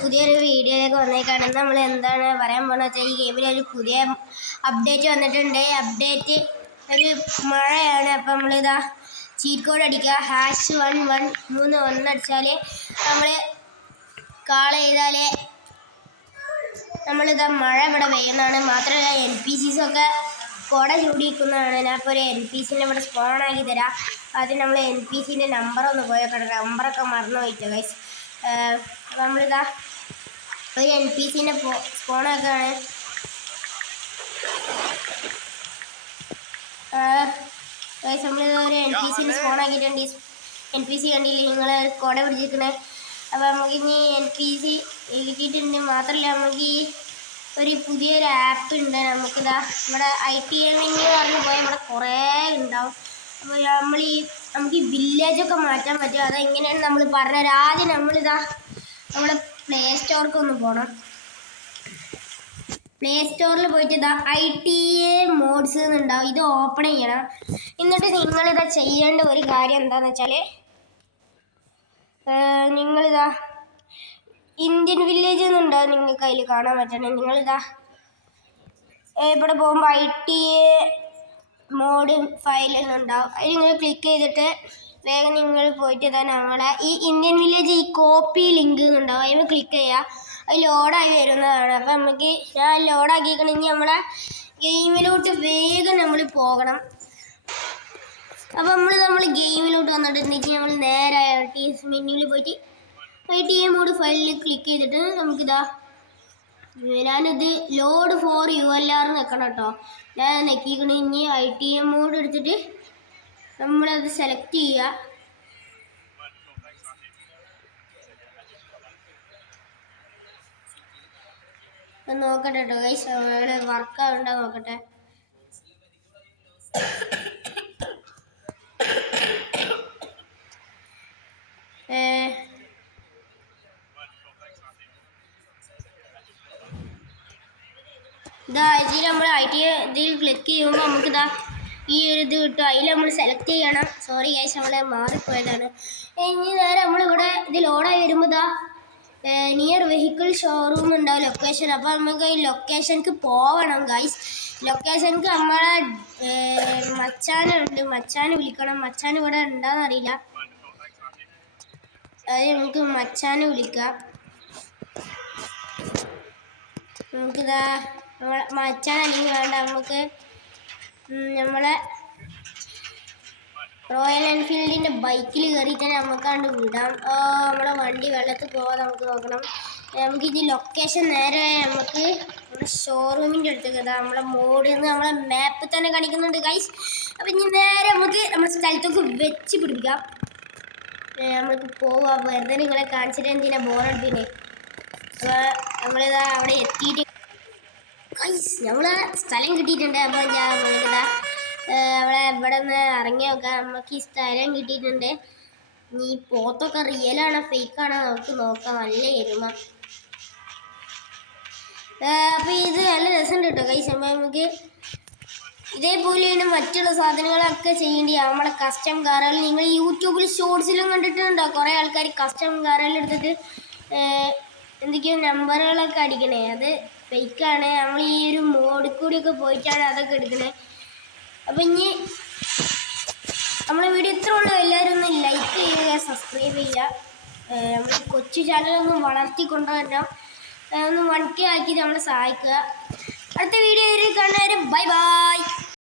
പുതിയൊരു വീഡിയോയിലേക്ക് വന്നേക്കാണ്. നമ്മൾ എന്താണ് പറയാൻ പോകുന്നത് വെച്ചാൽ ഈ ഗെയിമിൽ ഒരു പുതിയ അപ്ഡേറ്റ് വന്നിട്ടുണ്ട്. അപ്ഡേറ്റ് ഒരു മഴയാണ്. അപ്പം നമ്മളിതാ ചീറ്റ് കോഡ് അടിക്കുക #1131 അടിച്ചാൽ നമ്മൾ കാൾ ചെയ്താൽ നമ്മളിതാ മഴ ഇവിടെ പെയ്യുന്നതാണ്. മാത്രമല്ല NPCs ഒക്കെ കുട ചൂടിയിരിക്കുന്നതാണ്. ഞാനിപ്പോൾ ഒരു NPCനെ ഇവിടെ സ്പോൺ ആക്കി തരാം. ആദ്യം നമ്മൾ NPCൻ്റെ നമ്പറൊന്ന് പോയേക്കണം. നമ്പറൊക്കെ മറന്നു പോയിട്ടോ ഗൈസ്. അപ്പോൾ നമ്മളിതാ ഒരു NPCനെ സ്പോണാക്കാണ്. ഗൈസ് നമ്മളിത് ഒരു NPCനെ സ്പോണാക്കിയിട്ടുണ്ട്. NPC കണ്ടില്ലേ നിങ്ങൾ കുട പിടിച്ചിരിക്കണേ. അപ്പോൾ നമുക്ക് ഇനി NPC കിട്ടിയിട്ടുണ്ട്. മാത്രമല്ല നമുക്ക് ഈ ഒരു പുതിയൊരു ആപ്പ് ഉണ്ട്. നമുക്കിതാ ഇവിടെ ITM പറഞ്ഞ് പോയാൽ ഇവിടെ കുറേ ഉണ്ടാവും. അപ്പോൾ നമുക്ക് ഈ വില്ലേജൊക്കെ മാറ്റാൻ പറ്റും. അതെങ്ങനെയാണ് നമ്മൾ പറഞ്ഞത്. ആദ്യം നമ്മളിതാ നമ്മുടെ പ്ലേ സ്റ്റോർക്ക് ഒന്ന് പോകണം. പ്ലേ സ്റ്റോറിൽ പോയിട്ട് ഇതാ ITA മോഡ്സ് എന്നുണ്ടാവും. ഇത് ഓപ്പൺ ചെയ്യണം. എന്നിട്ട് നിങ്ങളിതാ ചെയ്യേണ്ട ഒരു കാര്യം എന്താണെന്ന് വെച്ചാൽ നിങ്ങളിതാ ഇന്ത്യൻ വില്ലേജ് എന്നുണ്ടാവും. നിങ്ങൾക്ക് അതിൽ കാണാൻ പറ്റണം. നിങ്ങളിതാ ഇവിടെ പോകുമ്പോൾ ITA മോഡ് ഫയൽ എന്നുണ്ടാവും. അതിൽ നിങ്ങൾ ക്ലിക്ക് ചെയ്തിട്ട് വേഗം നിങ്ങൾ പോയിട്ട് തന്നെ നമ്മളെ ഈ ഇന്ത്യൻ വില്ലേജ് ഈ കോപ്പി ലിങ്ക് എന്നുണ്ടാവും. അതിന് ക്ലിക്ക് ചെയ്യുക. അത് ലോഡായി വരുന്നതാണ്. അപ്പം നമുക്ക് ഞാൻ ലോഡാക്കിക്കണമെങ്കിൽ നമ്മളെ ഗെയിമിലോട്ട് വേഗം നമ്മൾ പോകണം. അപ്പോൾ നമ്മൾ ഗെയിമിലോട്ട് വന്നിട്ടുണ്ടെങ്കിൽ നമ്മൾ നേരെ മെനുവിൽ പോയിട്ട് ITA മോഡ് ഫയലിൽ ക്ലിക്ക് ചെയ്തിട്ട് നമുക്കിതാ ഞാനിത് ലോഡ് ഫോർ ULR നിൽക്കണം കേട്ടോ. ഞാൻ നെക്കിക്കണമെങ്കിൽ ITA മോഡ് എടുത്തിട്ട് നമ്മളത് സെലക്ട് ചെയ്യുക. നോക്കട്ടെ കേട്ടോ ഗൈസ്, അവിടെ വർക്ക് ആവുണ്ടോ നോക്കട്ടെ. ഇതാ ഇതിൽ നമ്മൾ ITA ഇതിൽ ക്ലിക്ക് ചെയ്യുമ്പോൾ നമുക്കിതാ ഈ ഒരു ഇത് കിട്ടും. അതിൽ നമ്മൾ സെലക്ട് ചെയ്യണം. സോറി ഗൈസ്, നമ്മൾ മാറിപ്പോയതാണ്. ഇനി നേരെ നമ്മളിവിടെ ഇത് ലോഡായി വരുമ്പോൾ ഇതാ നിയർ വെഹിക്കിൾ ഷോറൂം ഉണ്ടാവും ലൊക്കേഷൻ. അപ്പോൾ നമുക്ക് ഈ ലൊക്കേഷനിക്ക് പോകണം ഗൈസ്. ലൊക്കേഷനിക്ക് നമ്മളെ മച്ചാനുണ്ട്. മച്ചാനെ വിളിക്കണം. മച്ചാൻ ഇവിടെ ഉണ്ടാകുന്ന അറിയില്ല. അത് നമുക്ക് മച്ചാനെ വിളിക്കാം. നമുക്കിതാ മച്ചാൻ അല്ലെങ്കിൽ വേണ്ട, നമുക്ക് നമ്മളെ റോയൽ എൻഫീൽഡിൻ്റെ ബൈക്കിൽ കയറിയിട്ട് നമുക്കാണ്ട് വിടാം. നമ്മളെ വണ്ടി വെള്ളത്തിൽ പോകാൻ നമുക്ക് നോക്കണം. നമുക്കിത് ലൊക്കേഷൻ നേരെ നമുക്ക് നമ്മുടെ ഷോറൂമിൻ്റെ അടുത്തേക്ക് നമ്മളെ മോഡിൽ നിന്ന് നമ്മളെ മാപ്പിൽ തന്നെ കാണിക്കുന്നുണ്ട് ഗൈസ്. അപ്പം ഇനി നേരെ നമുക്ക് നമ്മുടെ സ്ഥലത്തൊക്കെ വെച്ച് പിടിപ്പിക്കാം. നമ്മൾക്ക് പോവാം. വെറുതെ നിങ്ങളെ കാണിച്ചിട്ട് എന്തിനാ ബോറടിപ്പിനെ. അപ്പോൾ നമ്മളിതാ അവിടെ എത്തിയിട്ട് ഗൈസ് നമ്മളെ സ്ഥലം കിട്ടിയിട്ടുണ്ട്. അപ്പോൾ നമ്മളിതാ അവിടെ ഇവിടെ നിന്ന് ഇറങ്ങി നോക്കാം. നമുക്ക് ഈ സ്ഥലം കിട്ടിയിട്ടുണ്ട്. ഈ പോത്തൊക്കെ റിയലാണോ ഫേക്കാണോ നമുക്ക് നോക്കാം. നല്ല എരുമ. അപ്പോൾ ഇത് നല്ല രസമുണ്ട് കേട്ടോ ഗൈസ്. അപ്പോൾ നമുക്ക് ഇതേപോലെയാണ് മറ്റുള്ള സാധനങ്ങളൊക്കെ ചെയ്യേണ്ടി. നമ്മളെ കസ്റ്റം കാറുകൾ നിങ്ങൾ യൂട്യൂബിൽ ഷോർട്സിലും കണ്ടിട്ടുണ്ടോ. കുറേ ആൾക്കാർ കസ്റ്റം കാറുകൾ എടുത്തിട്ട് എന്തൊക്കെയോ നമ്പറുകളൊക്കെ അടിക്കണേ. അത് ഫേക്കാണ്. നമ്മൾ ഈ ഒരു മോഡിൽ കൂടിയൊക്കെ പോയിട്ടാണ് അതൊക്കെ എടുക്കണേ. അപ്പം ഇനി നമ്മളെ വീഡിയോ ഇത്ര ഉള്ളൂ. എല്ലാവരും ഒന്ന് ലൈക്ക് ചെയ്യുക, സബ്സ്ക്രൈബ് ചെയ്യുക. നമ്മൾ കൊച്ചു ചാനലൊന്നും വളർത്തിക്കൊണ്ടുവരണം. ഒന്ന് 1K ആക്കി നമ്മളെ സഹായിക്കുക. അടുത്ത വീഡിയോയിൽ കാണുന്നവരെ ബൈ ബൈ.